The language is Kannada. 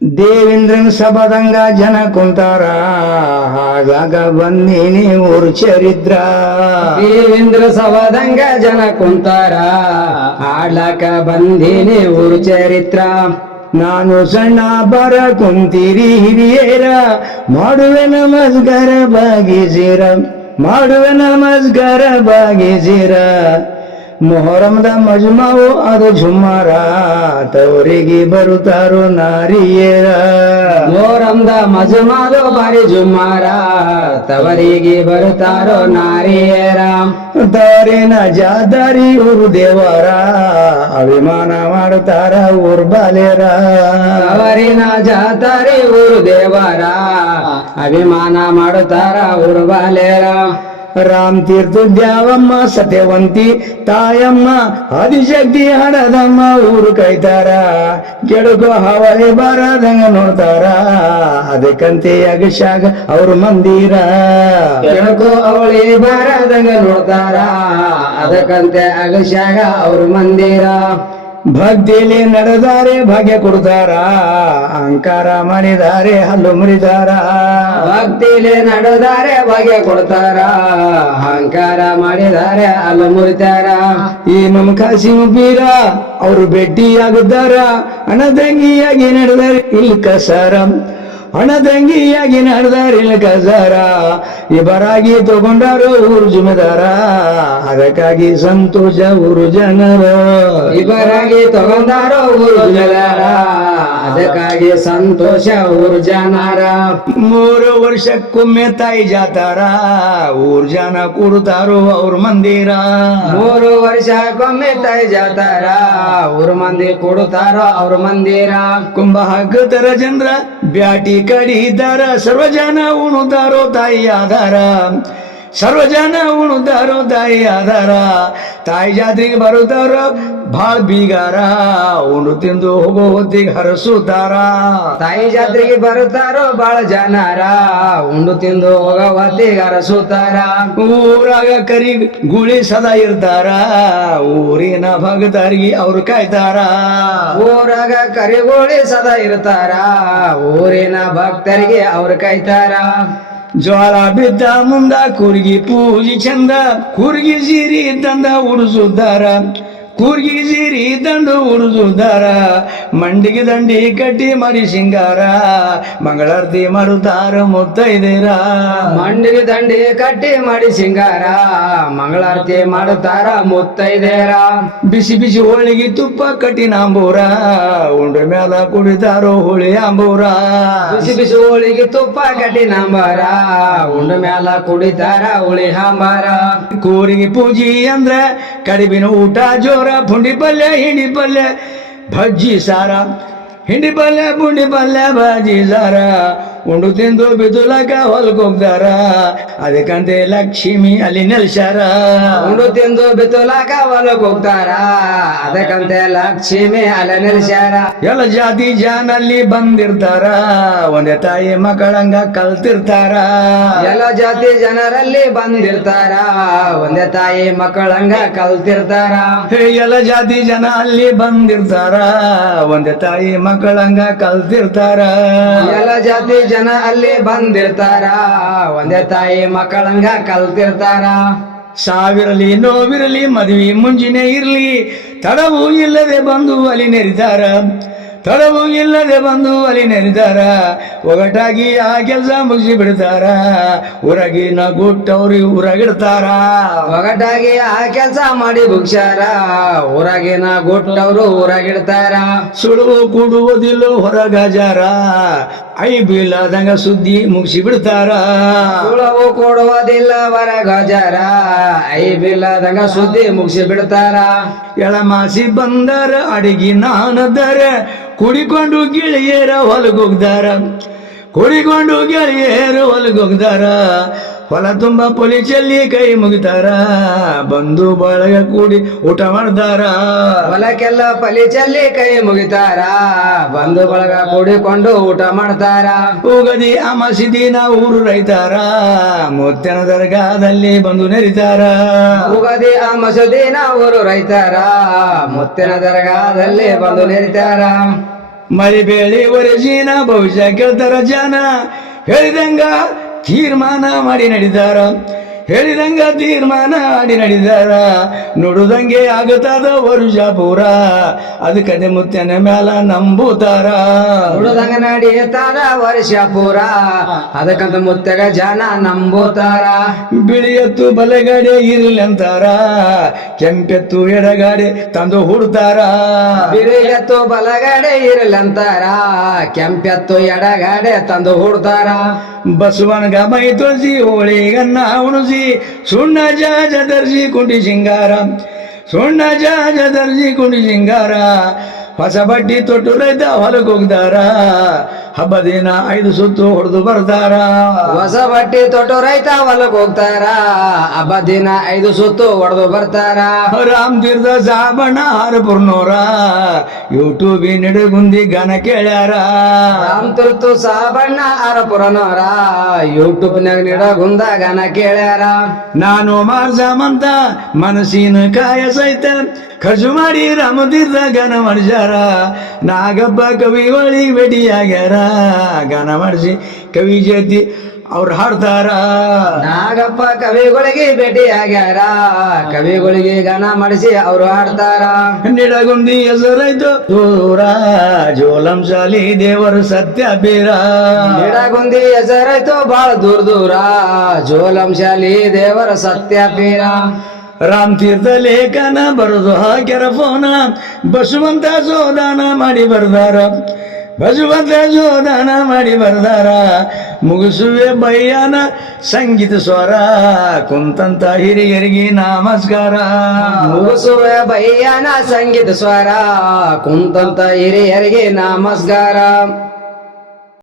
ದೇವೇಂದ್ರನ ಸಭಾದಂಗ ಜನ ಕುಂತಾರ ಹಾಗಾಗ ಬಂದೀನಿ ಊರು ಚರಿದ್ರ. ದೇವೇಂದ್ರ ಸಭಾದಂಗ ಜನ ಕುಂತಾರ ಹಾಡ್ಲಾಕ ಬಂದೀನಿ ಊರು ಚರಿತ್ರ. ನಾನು ಸಣ್ಣ ಬರ ಕುಂತೀರಿ ಹಿರಿಯರ ಮಾಡುವೆ ನಮಸ್ಕಾರ ಬಾಗಿಸಿರ, ಮಾಡುವೆ ನಮಸ್ಕಾರ ಬಾಗಿಸಿರ. ಮೊಹರಂದ ಮಜ್ಮಾವು ಅದು ಝುಮ್ಮಾರ ತವರಿಗೆ ಬರುತ್ತಾರೋ ನಾರಿಯರ. ಮೋರಂದ ಮಜಮಾದು ಬಾರಿ ಜುಮ್ಮಾರ ತವರಿಗೆ ಬರುತ್ತಾರೋ ನಾರಿಯರ. ತಾರೇನ ಜಾದಾರಿ ಊರು ದೇವರ ಅಭಿಮಾನ ಮಾಡುತ್ತಾರ ಊರ್ ಬಾಲೆರ. ಅವರಿನ ಜಾತಾರಿ ಊರು ದೇವರ ಅಭಿಮಾನ ಮಾಡುತ್ತಾರ ಊರು ಬಾಲೇರ. ರಾಮ್ ತೀರ್ಥ ದ್ಯಾವಮ್ಮ ಸತ್ಯವಂತಿ ತಾಯಮ್ಮ ಆದಿಶಕ್ತಿ ಹಣದಮ್ಮ ಊರು ಕೈತಾರ. ಕೆಡುಕು ಹವಳೆ ಬಾರದಂಗ ನೋಡ್ತಾರ ಅದಕ್ಕಂತೆ ಅಗಶಾಗ ಅವ್ರ ಮಂದಿರ. ಕೆಳಕು ಅವಳಿ ಬಾರದಂಗ ನೋಡ್ತಾರ ಅದಕ್ಕಂತೆ ಅಗಶ್ಯಾಗ ಅವ್ರ ಮಂದಿರ. ಭಕ್ತಿಲಿ ನಡೆದಾರೆ ಭಾಗ್ಯ ಕೊಡ್ತಾರ ಅಹಂಕಾರ ಮಾಡಿದಾರೆ ಹಲ್ಲು ಮುರಿದಾರ. ಭಕ್ತಿಲಿ ನಡೆದಾರೆ ಭಾಗ್ಯ ಕೊಡ್ತಾರ ಅಹಂಕಾರ ಮಾಡಿದಾರೆ ಅಲ್ಲ ಮುರಿತಾರ. ಈ ನಮ್ಮ ಕಾಸಿಮ ಪೀರ ಅವರು ಭೇಟಿಯಾಗುತ್ತಾರ ಅಣದಂಗಿಯಾಗಿ ನಡೆದಾರೆ ಇಲ್ಲಿ ಕಸಾರ. ಅಣದಂಗಿಯಾಗಿ ನಡೆದಾರೆ ಇಲ್ಲಿ ಕಸಾರ. ಇಬ್ಬರಾಗಿ ತಗೊಂಡಾರು ಊರು ಜುಮೆದಾರ ಅದಕ್ಕಾಗಿ ಸಂತೋಷ ಊರು ಜನರ. ಇಬ್ಬರಾಗಿ ತಗೊಂಡಾರೋ ಊರು ಜನರ ಅದಕ್ಕಾಗಿ ಸಂತೋಷ ಊರು ಜನರ. 3 ವರ್ಷಕ್ಕೊಮ್ಮೆ ತಾಯಿ ಜಾತಾರ ಊರ್ ಜನ ಕೂಡುತ್ತಾರೋ ಅವ್ರ ಮಂದಿರ. 3 ವರ್ಷಕ್ಕೊಮ್ಮೆ ತಾಯಿ ಜಾತಾರ ಊರು ಮಂದಿ ಕೊಡುತ್ತಾರೋ ಅವ್ರ ಮಂದಿರ. ಕುಂಭ ಹಾಕುತ್ತಾರ ಜನರ ಬ್ಯಾಟಿ ಕಡಿದಾರ ಸರ್ವ ಜನ ಉಣುತ್ತಾರೋ ತಾಯಿ ಆಧಾರ. ಸರ್ವ ಜನ ಉಣುತ್ತಾರೋ ತಾಯಿ ಆಧಾರ. ತಾಯಿ ಜಾತ್ರೆಗೆ ಬರುತ್ತಾರೋ ಭಾಳ ಬೀಗಾರ ಉಂಡು ತಿಂದು ಹೋಗೋ ಹೊತ್ತಿಗೆ ಹರಸುತ್ತಾರ. ತಾಯಿ ಜಾತ್ರೆಗೆ ಬರುತ್ತಾರೋ ಬಾಳ ಜನರ ಉಂಡು ತಿಂದು ಹೋಗೋ ಹೊತ್ತಿಗೆ ಹರಸುತ್ತಾರ. ಊರಾಗ ಕರಿ ಗುಳಿ ಸದಾ ಇರ್ತಾರ ಊರಿನ ಭಕ್ತರಿಗೆ ಅವ್ರು ಕಾಯ್ತಾರ. ಊರಾಗ ಕರಿಗೋಳಿ ಸದಾ ಇರ್ತಾರ ಊರಿನ ಭಕ್ತರಿಗೆ ಅವ್ರು ಕಾಯ್ತಾರ. ಜ್ವಾಳ ಬಿದ್ದ ಮುಂದ ಕೂರ್ಗಿ ಪೂಜಿ ಚಂದ ಕೂರ್ಗಿ ಸೀರಿ ತಂದ ಉಡಿಸುತ್ತಾರ. ಕೂರ್ಗಿ ಸೀರಿ ತಂದು ಉಡಿಸುತ್ತಾರ. ಮಂಡಿಗೆ ದಂಡಿ ಕಟ್ಟಿ ಮಾಡಿ ಸಿಂಗಾರ ಮಂಗಳಾರತಿ ಮಾಡುತ್ತಾರ ಮುತ್ತೈದೇರ. ಮಂಡಿಗೆ ದಂಡಿ ಕಟ್ಟಿ ಮಾಡಿ ಸಿಂಗಾರ ಮಂಗಳಾರತಿ ಮಾಡುತ್ತಾರ ಮುತ್ತೈದೇರ. ಬಿಸಿ ಬಿಸಿ ಹೋಳಿಗೆ ತುಪ್ಪ ಕಟ್ಟಿ ನಾಂಬೂರ ಉಂಡ ಮ್ಯಾಲ ಕುಡಿತಾರೋ ಹುಳಿ ಅಂಬೂರ. ಬಿಸಿ ಬಿಸಿ ಹೋಳಿಗೆ ತುಪ್ಪ ಕಟ್ಟಿ ನಂಬಾರ ಉಂಡ ಮ್ಯಾಲ ಕುಡಿತಾರ ಹುಳಿ ಹಾಂಬಾರ. ಕೂರಿಗೆ ಪೂಜಿ ಅಂದ್ರ ಕಡಿಬಿನ ಊಟ ಜೋರ ಪುಂಡಿ ಪಲ್ಯ ಹಿಂಡಿ ಪಲ್ಯ ಭಜ್ಜಿ ಸಾರ. ಹಿಂಡಿ ಪಲ್ಯ ಪುಂಡಿ ಪಲ್ಯ ಭಾಜಿ ಸಾರ ಉಂಡು ತಿಂದು ಬಿದುಲಕ ಹೊಲ್ಕೋಗ್ತಾರ ಅದಕ್ಕಂತೆ ಲಕ್ಷ್ಮಿ ಅಲ್ಲಿ ನೆಲ್ಸಾರ. ಉಂಡು ತಿಂದು ಬಿತ್ತುಲಾಕ ಹೊಲಕ್ ಹೋಗ್ತಾರ ಅದಕ್ಕಂತೆ ಲಕ್ಷ್ಮಿ ಅಲ್ಲ ನೆಲೆಸ್ಯಾರ. ಎಲ್ಲ ಜಾತಿ ಜಾನಲ್ಲಿ ಬಂದಿರ್ತಾರ ಒಂದೇ ತಾಯಿ ಮಕ್ಕಳಂಗ ಕಲ್ತಿರ್ತಾರ. ಎಲ್ಲ ಜಾತಿ ಜನರಲ್ಲಿ ಬಂದಿರ್ತಾರ ಒಂದೇ ತಾಯಿ ಮಕ್ಕಳಂಗ ಕಲ್ತಿರ್ತಾರ. ಎಲ್ಲ ಜಾತಿ ಜನ ಅಲ್ಲಿ ಬಂದಿರ್ತಾರ ಒಂದೇ ತಾಯಿ ಮಕ್ಕಳಂಗ ಕಲ್ತಿರ್ತಾರ. ಎಲ್ಲ ಜಾತಿ ಜನ ಅಲ್ಲಿ ಬಂದಿರ್ತಾರ ಒಂದೇ ತಾಯಿ ಮಕ್ಕಳಂಗ ಕಲ್ತಿರ್ತಾರ. ಸಾವಿರಲಿ ನೋವಿರಲಿ ಮದುವೆ ಮುಂಜಿನೇ ಇರ್ಲಿ ತಡವು ಇಲ್ಲದೆ ಬಂದು ಅಲ್ಲಿ ನೆರಿತಾರ. ತಡವು ಇಲ್ಲದೆ ಬಂದು ಅಲ್ಲಿ ನೆರಿತಾರ ಒಗಟಾಗಿ ಆ ಕೆಲಸ ಮುಗಿಸಿ ಬಿಡ್ತಾರ. ಊರಾಗಿನ ಗುಟ್ಟವ್ರಿ ಊರಾಗಿಡ್ತಾರ. ಒಗಟಾಗಿ ಆ ಕೆಲಸ ಮಾಡಿ ಮುಗ್ಸ್ಯಾರ ಊರಾಗಿನ ಗುಟ್ಟವ್ರು ಊರಾಗಿಡ್ತಾರ. ಸುಳುವು ಕೂಡುವುದಿಲ್ಲ ಹೊರಗಜಾರ ಐ ಬೀಳದಂಗ ಸುದ್ದಿ ಮುಗಿಸಿ ಬಿಡ್ತಾರ. ಸುಳವು ಕೊಡುವುದಿಲ್ಲ ವರ ಗಜಾರ ಐ ಬಿಲ್ಲದಂಗ ಸುದ್ದಿ ಮುಗಿಸಿ ಬಿಡ್ತಾರ. ಎಳಮಾಸಿ ಬಂದಾರ ಅಡಿಗೆ ನಾನದಾರ ಕುಡಿಕೊಂಡು ಗೆಳೆಯರ ಹೊಲಗೋಗ್ದಾರ. ಕುಡಿಕೊಂಡು ಗೆಳೆಯರು ಹೊಲಗೋಗ್ದಾರ. ಹೊಲ ತುಂಬ ಪೊಲೀಸಲ್ಲಿ ಕೈ ಮುಗಿತಾರ ಬಂದು ಬಳಗ ಕೂಡಿ ಊಟ ಮಾಡ್ತಾರ. ಹೊಲಕ್ಕೆಲ್ಲ ಪಲಿ ಚೆಲ್ಲಿ ಕೈ ಮುಗಿತಾರ ಬಂದು ಬಳಗ ಕೂಡಿಕೊಂಡು ಊಟ ಮಾಡ್ತಾರ. ಉಗದಿ ಅಮಾಸಿ ದಿನ ಊರು ರೈತಾರ ಮುತ್ತನ ದರ್ಗಾದಲ್ಲಿ ಬಂದು ನೆರಿತಾರ. ಉಗದಿ ಆ ಮಸೂದಿನ ಊರು ರೈತಾರ ಮುತ್ತಿನ ದರ್ಗಾದಲ್ಲಿ ಬಂದು ನೆರಿತಾರ. ಮಳಿ ಬೇಳಿ ಒರೆಜಿನ ಭವಿಷ್ಯ ಕೇಳ್ತಾರ ಜನ ಹೇಳಿದಂಗ ತೀರ್ಮಾನ ಮಾಡಿ ನಡಿದಾರ ಹೇಳಿದಂಗ ತೀರ್ಮಾನ ಮಾಡಿ ನಡಿದಾರ ನೋಡುದಂಗೆ ಆಗತದ ವರುಷ ಪೂರ ಅದಕ್ಕದೆ ಮುತ್ತನ ಮ್ಯಾಲ ನಂಬುತ್ತಾರ ಹುಡುದಂಗ ನಡಿತಾರ ವರ್ಷ ಪೂರ ಅದಕ್ಕಂತ ಮುತ್ತಗ ಜನ ನಂಬುತ್ತಾರ ಬಿಳಿಯತ್ತು ಬಲಗಡೆ ಇರ್ಲಂತಾರ ಕೆಂಪೆತ್ತು ಎಡಗಡೆ ತಂದು ಹುಡ್ತಾರ ಬಿಳಿಯತ್ತು ಬಲಗಡೆ ಇರಲಂತಾರ ಕೆಂಪೆತ್ತು ಎಡಗಡೆ ತಂದು ಹುಡ್ತಾರ ಬಸವನಗ ಮೈ ತೋರಿಸಿ ಹೋಳಿಗನ್ನ ಉಣಿಸಿ ಸುಣ್ಣ ಜಾಜ ಧರಿಸಿ ಕುಂಡಿ ಸಿಂಗಾರ ಸುಣ್ಣ ಜಾಜ ಧರಿಸಿ ಕುಂಡಿ ಸಿಂಗಾರ ಹೊಸ ಬಡ್ಡಿ ತೊಟ್ಟು ರೈತ ಹೊಲಕ್ಕೆ ಹೋಗ್ತಾರ ಹಬ್ಬ ದಿನ 5 ಸುತ್ತು ಹೊಡೆದು ಬರ್ತಾರ ಹೊಸ ಬಟ್ಟೆ ತೊಟ್ಟು ರೈತ ಹೊಲಕ್ ಹೋಗ್ತಾರ ಹಬ್ಬ ದಿನ 5 ಸುತ್ತು ಹೊಡೆದು ಬರ್ತಾರ ರಾಮ್ ತೀರ್ಥ ಸಾಬಣ್ಣ ಹರಪುರ್ನೋರ ಯೂಟ್ಯೂಬಿ ನಡುಗುಂದಿ ಗಾನ ಕೇಳ್ಯಾರ ರಾಮ್ ತುರ್ತು ಸಾಬಣ್ಣ ಹರಪುರನವರ ಯೂಟ್ಯೂಬ್ನಾಗ ನಿಡಗುಂದ ಗಾನ ಕೇಳ್ಯಾರ ನಾನು ಮಾರ್ಜಾಮಂತ ಮನಸ್ಸಿನ ಕಾಯ ಸಹಿತ ಖರ್ಚು ಮಾಡಿ ರಾಮತೀರ್ಥ ಗಾನ ಮಾಡಿಸ್ಯಾರ ನಾಗಪ್ಪ ಕವಿ ಒಳಿಗೆ ಭೇಟಿಯಾಗ್ಯಾರ ಗಾನ ಮಾಡಿಸಿ ಕವಿ ಜೊತೆ ಅವ್ರು ಹಾಡ್ತಾರ ನಾಗಪ್ಪ ಕವಿಗಳಿಗೆ ಭೇಟಿಯಾಗ್ಯಾರ ಕವಿಗಳಿಗೆ ಗಾನ ಮಾಡಿಸಿ ಅವರು ಹಾಡ್ತಾರ ನಿಡಗುಂದಿ ಹೆಸರಾಯ್ತು ದೂರ ಜೋಲಂ ಶಾಲಿ ದೇವರ ಸತ್ಯ ಬೀರ ನಿಡಗುಂದಿ ಹೆಸರಾಯ್ತು ಬಾಳ ದೂರ ದೂರ ಜೋಲಂಶಾಲಿ ದೇವರ ಸತ್ಯ ಪೀರ ರಾಮ್ ತೀರ್ಥ ಲೇಖನ ಬರೆದು ಹಾಕ್ಯಾರ ಫೋನ ಬಸವಂತ ಸೋದಾನ ಮಾಡಿ ಬರ್ದಾರ ಬಸವಂತ ಸೋದಾನ ಮಾಡಿ ಬರ್ದಾರ ಮುಗಿಸುವೆ ಬಯ್ಯನ ಸಂಗೀತ ಸ್ವರ ಕುಂತಂತ ಹಿರಿಯರಿಗೆ ನಮಸ್ಕಾರ ಮುಗಿಸುವೆ ಬಯ್ಯನ ಸಂಗೀತ ಸ್ವರ ಕುಂತಂತ ಹಿರಿಯರಿಗೆ ನಮಸ್ಕಾರ